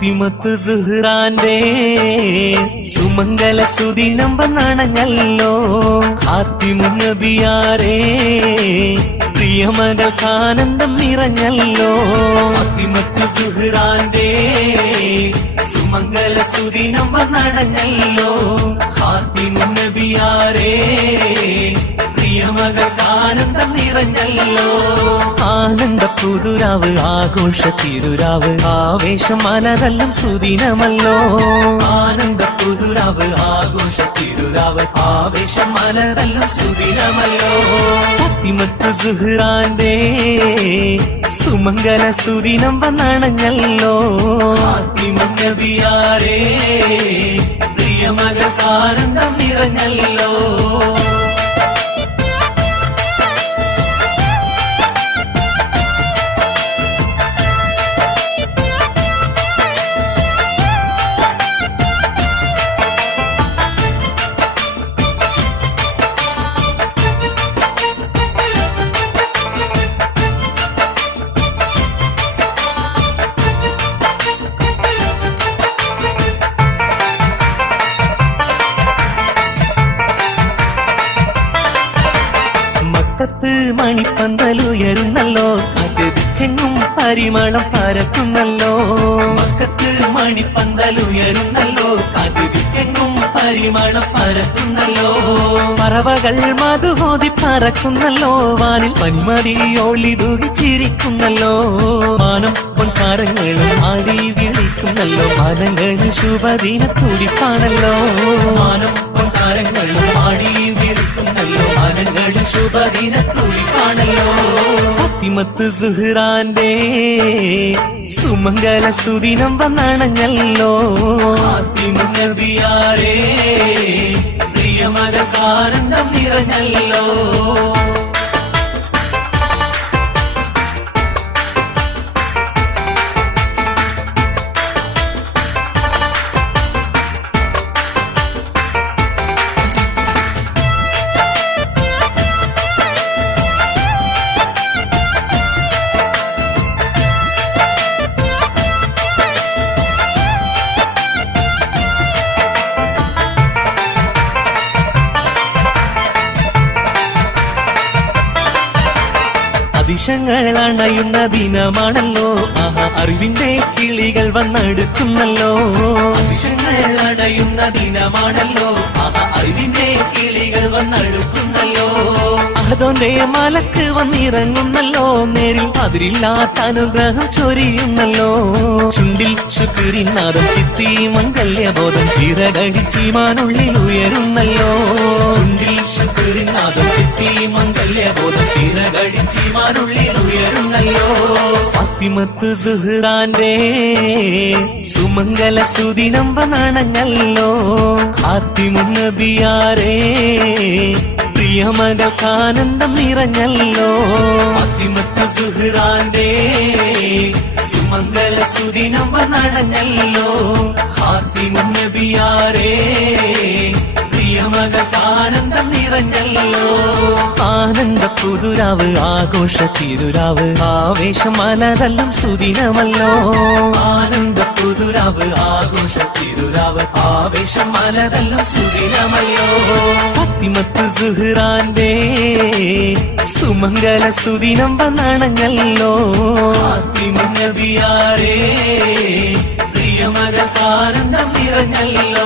ഫാത്തിമത്ത് സുഹ്റാന്റെ സുമംഗല സുദിനം വന്നണഞ്ഞല്ലോ. ഖാത്തിമുൻ നബിയാരേ പ്രിയമകൾക്ക് ആനന്ദം നിറഞ്ഞല്ലോ. ഫാത്തിമത്ത് സുഹ്റാന്റെ സുമംഗല സുദിനം വന്നണഞ്ഞല്ലോ. ഖാത്തിമുൻ നബിയാരേ പ്രിയമകൾക്ക് ആനന്ദം നിറഞ്ഞല്ലോ. ആനന്ദ പുതുരാവ് ആഘോഷ തിരുരാവ് ആവേശം അലതല്ലും സുദിനമല്ലോ. ആനന്ദ പുതുരാവ് ആഘോഷ തിരുരാവ് ആവേശം അലതല്ലും സുദിനമല്ലോ. ഫാത്തിമത്ത് സുഹ്റാന്റെ സുമംഗല സുദിനം വന്നണഞ്ഞല്ലോ. ഫാത്തിമുൻ നബിയാരേ പ്രിയമകൾക്ക് ആനന്ദം നിറഞ്ഞല്ലോ. മക്കത്ത് മണിപ്പന്തലുയരുന്നല്ലോ. കാറ്റുദിക്കെങ്ങും പരിമളം പരക്കുന്നല്ലോ. മക്കത്ത് മണിപ്പന്തലുയരുന്നല്ലോ. കാറ്റുദിക്കെങ്ങും പരിമളം പരത്തുന്നല്ലോ. പറവകൾ മധുഹോതി പറക്കുന്നല്ലോ. വാനിൽ പനിമതിയോളി ദുഃഖിച്ചിരിക്കുന്നല്ലോ. മാനം പൊൻകാരങ്ങളും ആടി വിളിക്കുന്നല്ലോ. മാനങ്ങളിൽ ശുഭദിന തുടിപ്പാണല്ലോ. മാനം പൊൻകാരങ്ങളും ആടി വിളിക്കുന്നല്ലോ. മാനങ്ങളിൽ ശുഭദിന തുടിപ്പാണല്ലോ. ഫാത്തിമത്ത് സുഹ്റാന്റെ സുമംഗല സുദിനം വന്നണഞ്ഞല്ലോ. ഫാത്തിമുൻ നബിയാരേ പ്രിയമകൾക്ക് ആനന്ദം നിറഞ്ഞല്ലോ. അതിശങ്ങൾ അണയുന്ന ദിനമാണല്ലോ. അറിവിന്റെ കിളികൾ വന്നെടുക്കുന്നല്ലോ. അതിശങ്ങൾ അണയുന്ന ദിനമാണല്ലോ. അറിവിന്റെ കിളികൾ വന്നെടുക്കുന്നല്ലോ. അഹദോന്റെ മലക്ക് വന്നിറങ്ങുന്നല്ലോ. നേരിൽ അതിരില്ലാത്ത അനുഗ്രഹം ചൊരിയുന്നല്ലോ. ചുണ്ടിൽ ശുക്രിനാദം ചിത്തി മംഗല്യബോധം ചിറകടിച്ചിമാനുള്ളിൽ ഉയരുന്നല്ലോ. ചുണ്ടിൽ ശുക്രിനാദം ചിത്തി മംഗല്യബോധം ചിറകടിച്ചിമാനുള്ളിൽ ഉയരുന്നല്ലോ. ഫാത്തിമത്ത് സുഹ്റാന്റെ സുമംഗല സുദിനം വന്നണഞ്ഞല്ലോ. ഖാത്തിമുൻ നബിയാരേ പ്രിയമകൾക്ക് ആനന്ദം നിറഞ്ഞല്ലോ. ഫാത്തിമത്ത് സുഹ്റാന്റെ സുമംഗല സുദിനം വന്നണഞ്ഞല്ലോ. ഖാത്തിമുൻ നബിയാരേ പ്രിയമകൾക്ക് ആനന്ദം നിറഞ്ഞല്ലോ. ആനന്ദ പുതുരാവ് ആഘോഷ തിരുരാവ് ആവേശം അലതല്ലും സുദിനമല്ലോ. ആനന്ദ പുതുരാവ് ആഘോഷ തിരുരാവ് ആവേശം അലതല്ലും സുദിനമല്ലോ. ഫാത്തിമത്ത് സുഹ്റാന്റെ സുമംഗല സുദിനം വന്നണഞ്ഞല്ലോ. ഫാത്തിമുൻ നബിയാരേ പ്രിയമകൾക്ക് ആനന്ദം നിറഞ്ഞല്ലോ.